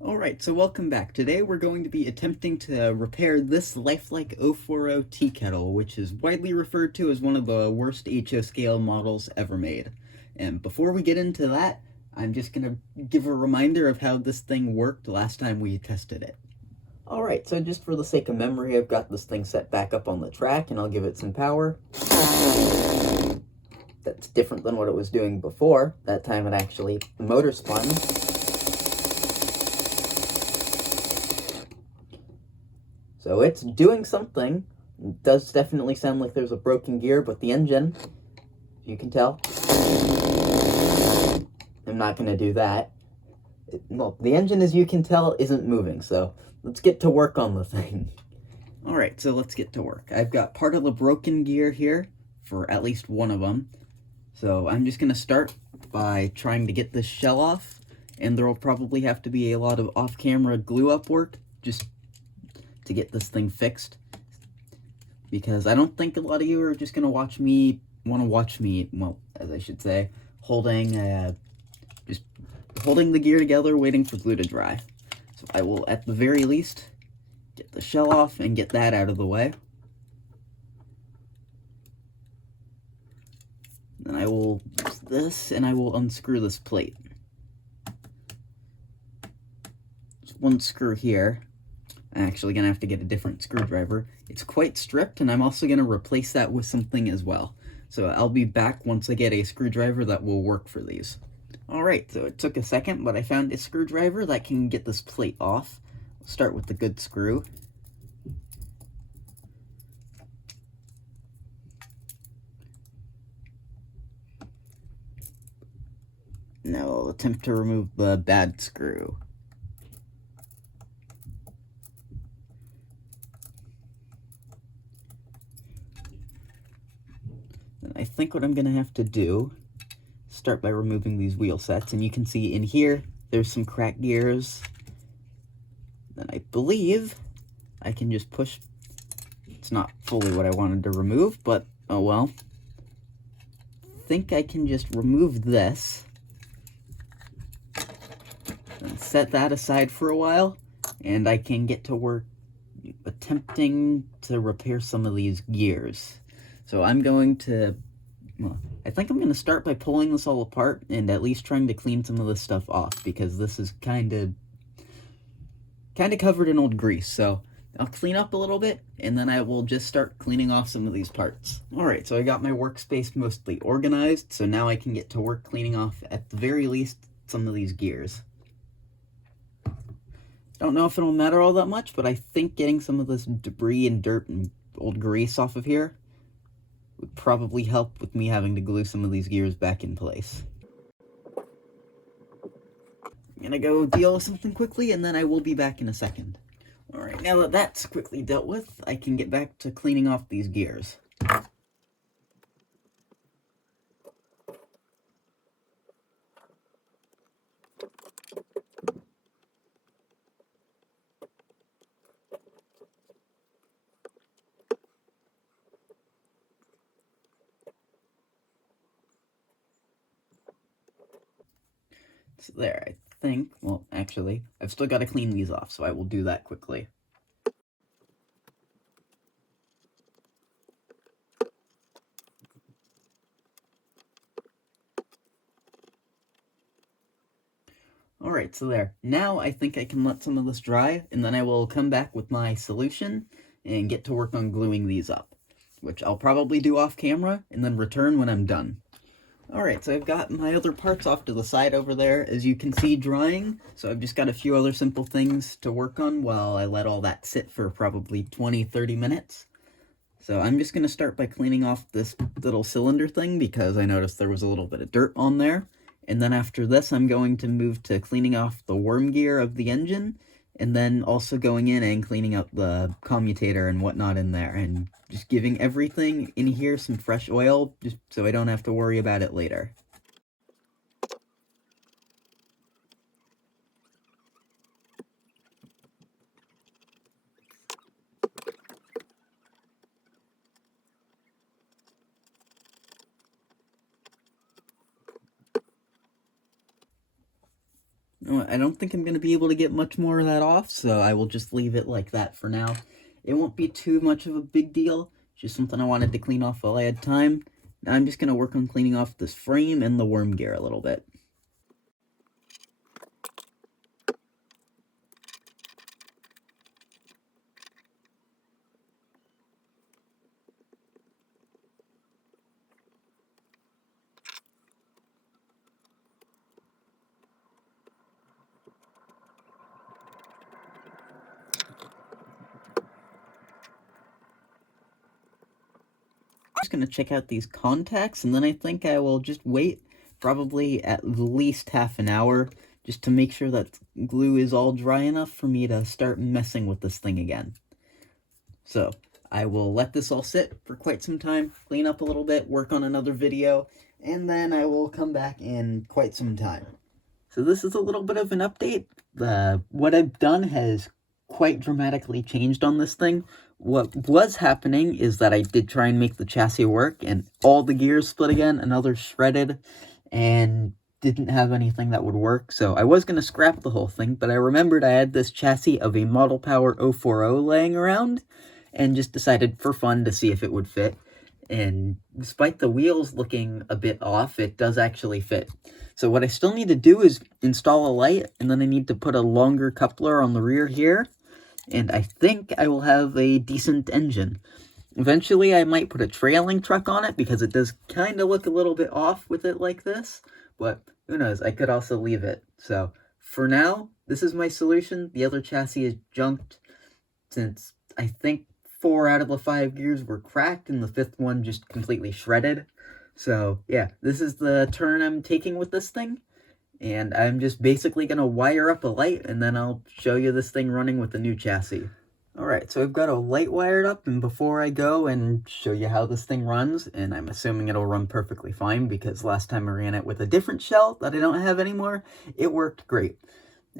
Alright, so welcome back. Today we're going to be attempting to repair this Life Like 040 tea kettle, which is widely referred to as one of the worst HO scale models ever made. And before we get into that, I'm just going to give a reminder of how this thing worked last time we tested it. Alright, so just for the sake of memory, I've got this thing set back up on the track, and I'll give it some power. That's different than what it was doing before. That time the motor spun. So it's doing something. It does definitely sound like there's a broken gear, but the engine, you can tell, I'm not going to do that. Well, the engine, as you can tell, isn't moving, so let's get to work on the thing. Alright, so let's get to work. I've got part of the broken gear here, for at least one of them. So I'm just going to start by trying to get this shell off, and there will probably have to be a lot of off-camera glue-up work, just to get this thing fixed, because I don't think a lot of you are just gonna want to watch me, well, as I should say, just holding the gear together, waiting for glue to dry. So I will, at the very least, get the shell off and get that out of the way. Then I will use this, and I will unscrew this plate. There's one screw here. I'm actually going to have to get a different screwdriver. It's quite stripped, and I'm also going to replace that with something as well. So I'll be back once I get a screwdriver that will work for these. Alright, so it took a second, but I found a screwdriver that can get this plate off. We'll start with the good screw. Now I'll attempt to remove the bad screw. I think what I'm going to have to do is start by removing these wheel sets, and you can see in here there's some cracked gears. Then I believe I can just push. It's not fully what I wanted to remove, but oh well. I think I can just remove this and set that aside for a while, and I can get to work attempting to repair some of these gears. So I'm going to, well, I think I'm going to start by pulling this all apart and at least trying to clean some of this stuff off, because this is kind of covered in old grease. So I'll clean up a little bit, and then I will just start cleaning off some of these parts. Alright, so I got my workspace mostly organized, so now I can get to work cleaning off, at the very least, some of these gears. Don't know if it'll matter all that much, but I think getting some of this debris and dirt and old grease off of here would probably help with me having to glue some of these gears back in place. I'm gonna go deal with something quickly, and then I will be back in a second. Alright, now that that's quickly dealt with, I can get back to cleaning off these gears. So there, I think, well, actually, I've still got to clean these off, so I will do that quickly. Alright, so there. Now I think I can let some of this dry, and then I will come back with my solution and get to work on gluing these up, which I'll probably do off camera and then return when I'm done. Alright, so I've got my other parts off to the side over there, as you can see, drying, so I've just got a few other simple things to work on while I let all that sit for probably 20-30 minutes. So I'm just going to start by cleaning off this little cylinder thing, because I noticed there was a little bit of dirt on there. And then after this, I'm going to move to cleaning off the worm gear of the engine, and then also going in and cleaning up the commutator and whatnot in there, and just giving everything in here some fresh oil, just so I don't have to worry about it later. I don't think I'm going to be able to get much more of that off, so I will just leave it like that for now. It won't be too much of a big deal, just something I wanted to clean off while I had time. Now I'm just going to work on cleaning off this frame and the worm gear a little bit. Just going to check out these contacts, and then I think I will just wait probably at least half an hour just to make sure that glue is all dry enough for me to start messing with this thing again. So I will let this all sit for quite some time, clean up a little bit, work on another video, and then I will come back in quite some time. So this is a little bit of an update. What I've done has quite dramatically changed on this thing. What was happening is that I did try and make the chassis work, and all the gears split again, another shredded, and didn't have anything that would work. So I was going to scrap the whole thing, but I remembered I had this chassis of a Model Power 040 laying around, and just decided for fun to see if it would fit. And despite the wheels looking a bit off, it does actually fit. So what I still need to do is install a light, and then I need to put a longer coupler on the rear here, and I think I will have a decent engine. Eventually I might put a trailing truck on it, because it does kind of look a little bit off with it like this, but who knows, I could also leave it. So for now, this is my solution. The other chassis is junked, since I think 4 out of the 5 gears were cracked, and the 5th one just completely shredded. So yeah, this is the turn I'm taking with this thing, and I'm just basically going to wire up a light, and then I'll show you this thing running with the new chassis. Alright, so I've got a light wired up, and before I go and show you how this thing runs, and I'm assuming it'll run perfectly fine, because last time I ran it with a different shell that I don't have anymore, it worked great.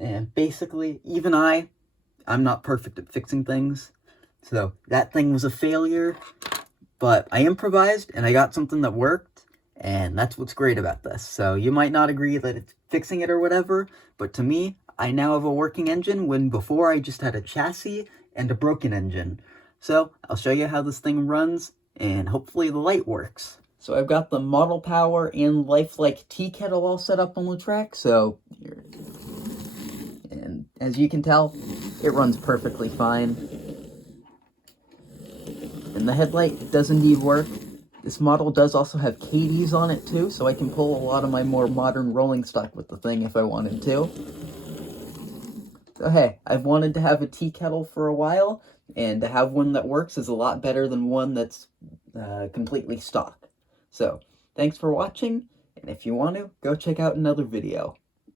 And basically, even I'm not perfect at fixing things, so that thing was a failure, but I improvised, and I got something that worked, and that's what's great about this. So you might not agree that it's fixing it or whatever, but to me, I now have a working engine, when before I just had a chassis and a broken engine. So I'll show you how this thing runs, and hopefully the light works. So I've got the Model Power and Life Like Tea Kettle all set up on the track, so here. And as you can tell, it runs perfectly fine. And the headlight does indeed work. This model does also have KDs on it too, so I can pull a lot of my more modern rolling stock with the thing if I wanted to. So hey, I've wanted to have a tea kettle for a while, and to have one that works is a lot better than one that's completely stock. So, thanks for watching, and if you want to, go check out another video.